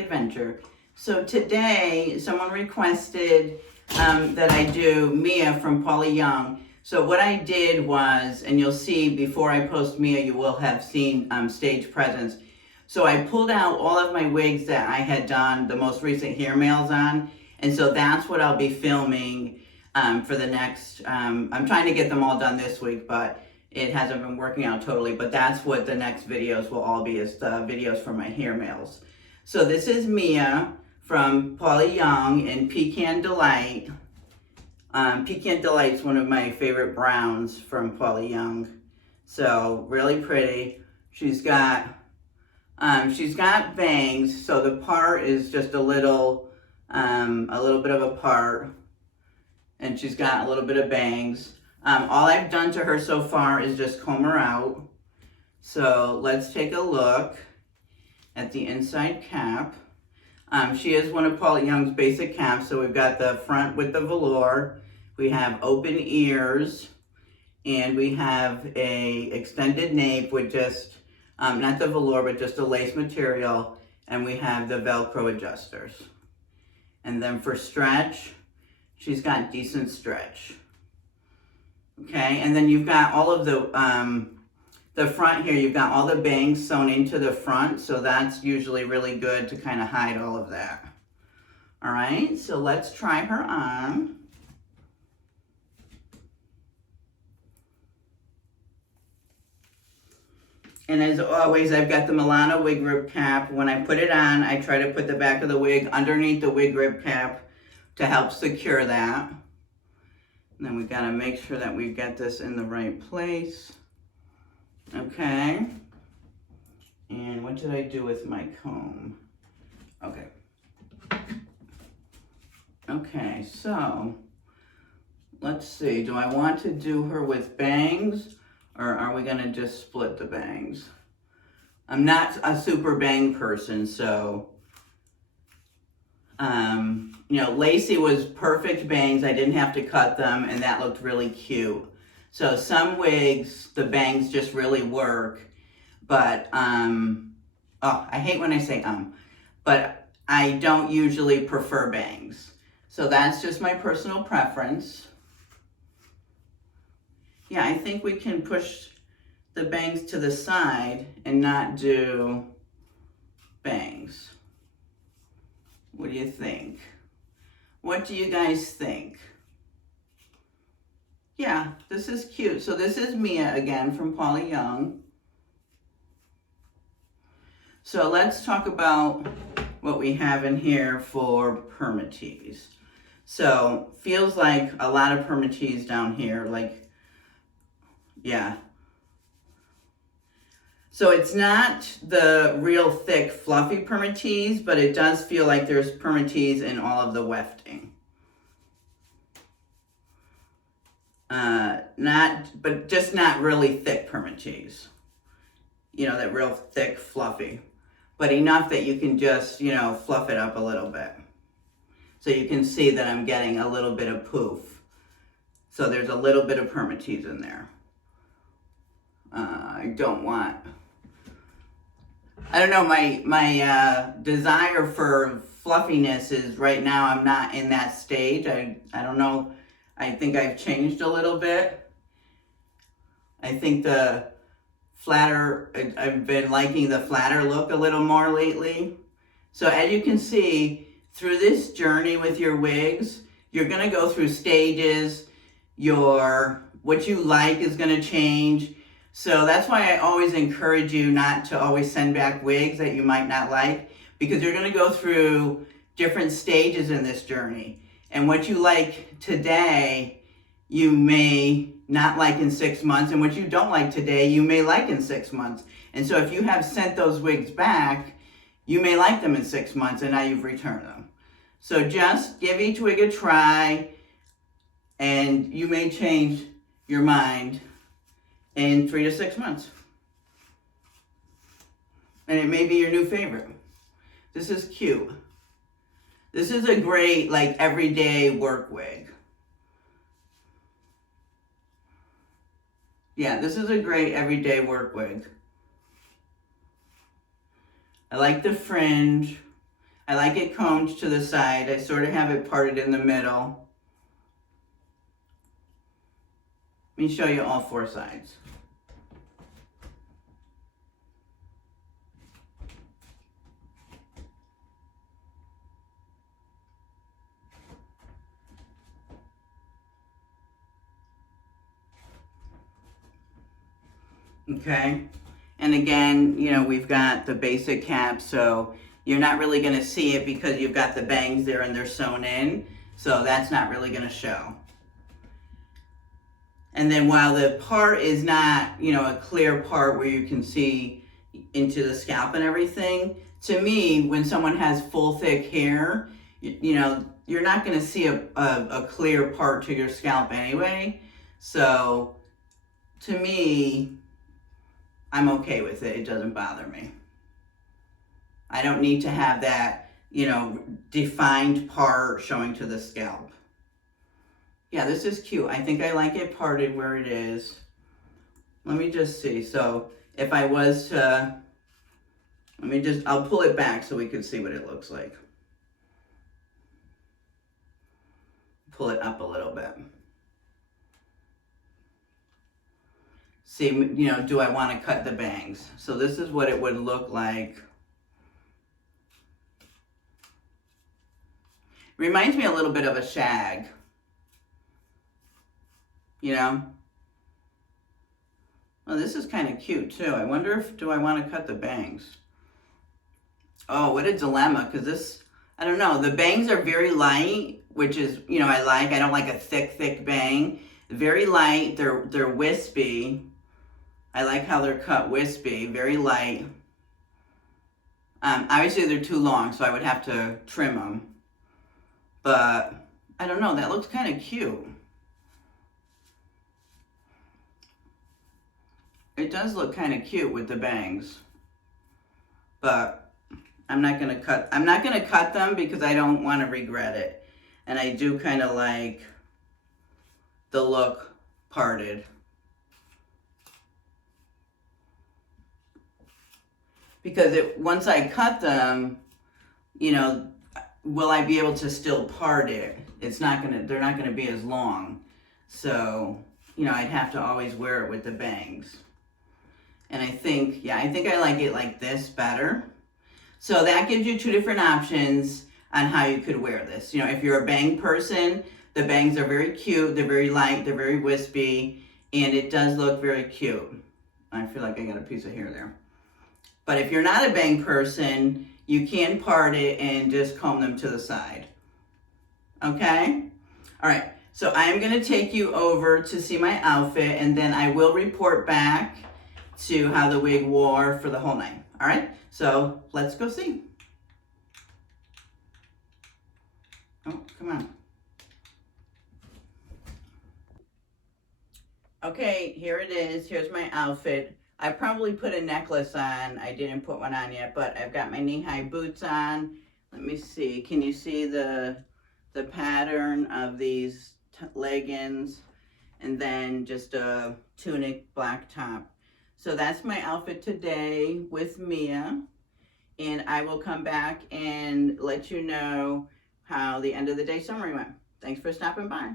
adventure. So today, someone requested that I do Mia from Paula Young. So what I did was, and you'll see before I post Mia, you will have seen stage presence. So I pulled out all of my wigs that I had done the most recent hair mails on. And so that's what I'll be filming for the next, I'm trying to get them all done this week, but it hasn't been working out totally. But that's what the next videos will all be, is the videos for my hair mails. So this is Mia from Paula Young in Pecan Delight. Pecan Delight's one of my favorite browns from Paula Young. So really pretty. She's got bangs, so the part is just a little bit of a part, and she's got a little bit of bangs. All I've done to her so far is just comb her out. So let's take a look at the inside cap. She is one of Paula Young's basic caps, so we've got the front with the velour, we have open ears, and we have a extended nape with just not the velour, but just a lace material, and we have the Velcro adjusters. And then for stretch, she's got decent stretch. Okay, and then you've got all of the front here, you've got all the bangs sewn into the front, so that's usually really good to kind of hide all of that. All right, so let's try her on. And as always, I've got the Milano wig rib cap. When I put it on, I try to put the back of the wig underneath the wig rib cap to help secure that. And then we've got to make sure that we get this in the right place. Okay. And what did I do with my comb? Okay. Okay, so let's see. Do I want to do her with bangs, or are we gonna just split the bangs? I'm not a super bang person, so you know, Lacey was perfect bangs. I didn't have to cut them, and that looked really cute. So some wigs, the bangs just really work, but oh, I hate when I say but I don't usually prefer bangs. So that's just my personal preference. Yeah, I think we can push the bangs to the side and not do bangs. What do you think? What do you guys think? Yeah, this is cute. So this is Mia again from Paula Young. So let's talk about what we have in here for Permatease. So feels like a lot of Permatease down here, like, yeah. So it's not the real thick fluffy Permatease, but it does feel like there's Permatease in all of the wefting. But just not really thick Permatease. You know, that real thick fluffy. But enough that you can just, you know, fluff it up a little bit. So you can see that I'm getting a little bit of poof. So there's a little bit of Permatease in there. I don't know, my desire for fluffiness is right now I'm not in that stage. I don't know, I think I've changed a little bit. I think the flatter, I've been liking the flatter look a little more lately. So as you can see, through this journey with your wigs, you're gonna go through stages. What you like is gonna change. So that's why I always encourage you not to always send back wigs that you might not like, because you're gonna go through different stages in this journey. And what you like today, you may not like in 6 months, and what you don't like today, you may like in 6 months. And so if you have sent those wigs back, you may like them in 6 months, and now you've returned them. So just give each wig a try, and you may change your mind in 3 to 6 months. And it may be your new favorite. This is cute. This is a great, like, everyday work wig. Yeah, this is a great everyday work wig. I like the fringe. I like it combed to the side. I sort of have it parted in the middle. Let me show you all 4 sides. Okay, and again, you know, we've got the basic cap, so you're not really going to see it because you've got the bangs there and they're sewn in, so that's not really going to show. And then while the part is not, you know, a clear part where you can see into the scalp and everything, to me, when someone has full thick hair, you know, you're not going to see a clear part to your scalp anyway. So to me, I'm okay with it. It doesn't bother me. I don't need to have that, you know, defined part showing to the scalp. Yeah, this is cute. I think I like it parted where it is. Let me just see. So if I was to, I'll pull it back so we can see what it looks like. Pull it up a little bit. See, you know, do I want to cut the bangs? So this is what it would look like. Reminds me a little bit of a shag. You know? Well, this is kind of cute too. I wonder if, do I want to cut the bangs? Oh, what a dilemma, because this, I don't know, the bangs are very light, which is, you know, I don't like a thick bang. Very light, they're wispy. I like how they're cut wispy, very light. Obviously they're too long, so I would have to trim them. But, I don't know, that looks kind of cute. It does look kind of cute with the bangs. But, I'm not going to cut them because I don't want to regret it. And I do kind of like the look parted. Because once I cut them, you know, will I be able to still part it? They're not gonna be as long. So, you know, I'd have to always wear it with the bangs. And I think I like it like this better. So that gives you 2 different options on how you could wear this. You know, if you're a bang person, the bangs are very cute, they're very light, they're very wispy, and it does look very cute. I feel like I got a piece of hair there. But if you're not a bang person, you can part it and just comb them to the side. Okay? All right, so I'm going to take you over to see my outfit, and then I will report back to how the wig wore for the whole night. All right? So let's go see. Oh, come on. Okay, here it is. Here's my outfit. I probably put a necklace on. I didn't put one on yet, but I've got my knee-high boots on. Let me see. Can you see the pattern of these leggings? And then just a tunic black top. So that's my outfit today with Mia. And I will come back and let you know how the end of the day summary went. Thanks for stopping by.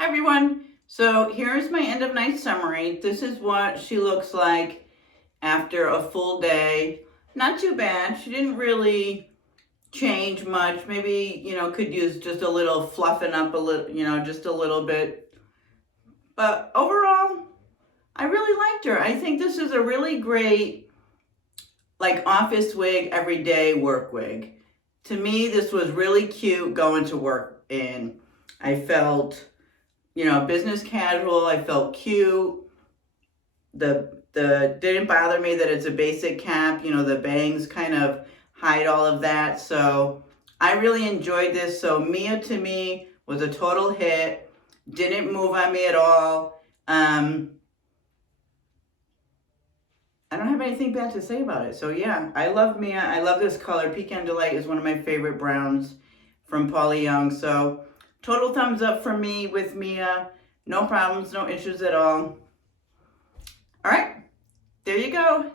Hi everyone. So here's my end of night summary. This is what she looks like after a full day. Not too bad. She didn't really change much. Maybe, you know, could use just a little fluffing up a little, you know, just a little bit. But overall, I really liked her. I think this is a really great, like, office wig, everyday work wig. To me, this was really cute going to work in. I felt, you know, business casual. I felt cute. The didn't bother me that it's a basic cap. You know, the bangs kind of hide all of that. So I really enjoyed this. So Mia to me was a total hit. Didn't move on me at all. I don't have anything bad to say about it. So yeah, I love Mia. I love this color. Pecan Delight is one of my favorite browns from Paula Young. So total thumbs up for me with Mia. No problems, no issues at all. All right, there you go.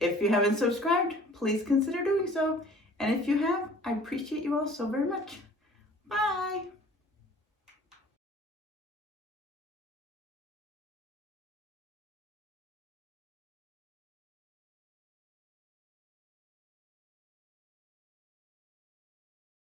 If you haven't subscribed, please consider doing so. And if you have, I appreciate you all so very much.